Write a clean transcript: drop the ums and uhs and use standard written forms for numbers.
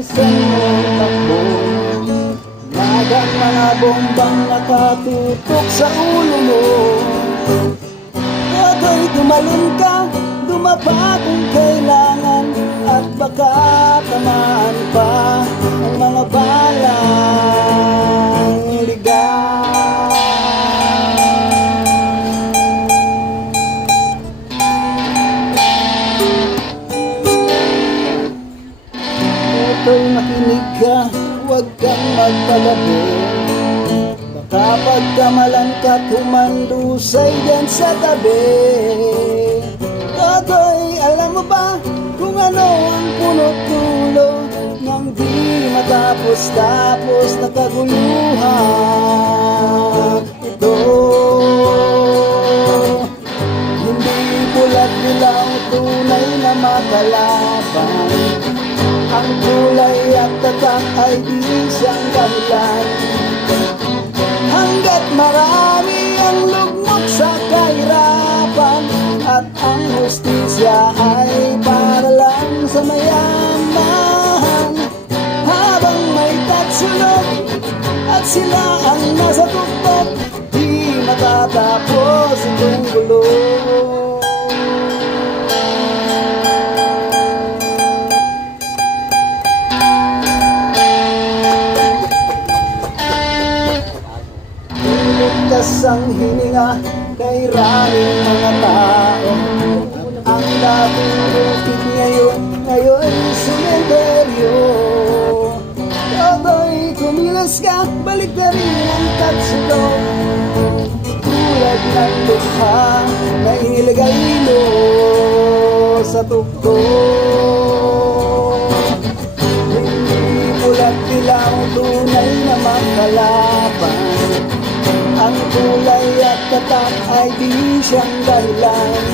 bilisan mo takbo. Magang mga bombang nakatutok sa ulo mo. Ako'y tumalon ka, dumapa kung kailangan, at baka tamaan pa ang mga balang ligaw. Ito'y makinig ka, huwag kang magpagabi. Baka pagkamalan ka't humandusay dyan sa tabi. Ako'y alam mo ba kung ano ang punot dulo ng di matapos-tapos na kaguluhan ito? Hindi bulat dilaw, tunay na makalaban. Ang kulay at tatak ay di siyang dahilan. Hanggat marami ang lugmok sa kahirapan, at ang hustisya ay para lang sa mayaman. Habang may tatsulog at sila ang nasa tuktok, di matatapos itong gulo. Ligtas ang hininga kay raming mga tao. Ang dating bukid ngayon sementeryo. Toto'y kumilos ka, balik na rin ang tatsulog. Tulad ng lukha na iniligaylo sa tuktok. Hindi pulat dilaw, tunay na makalaban. Ang kulay at tatak ay di siyang dahilan.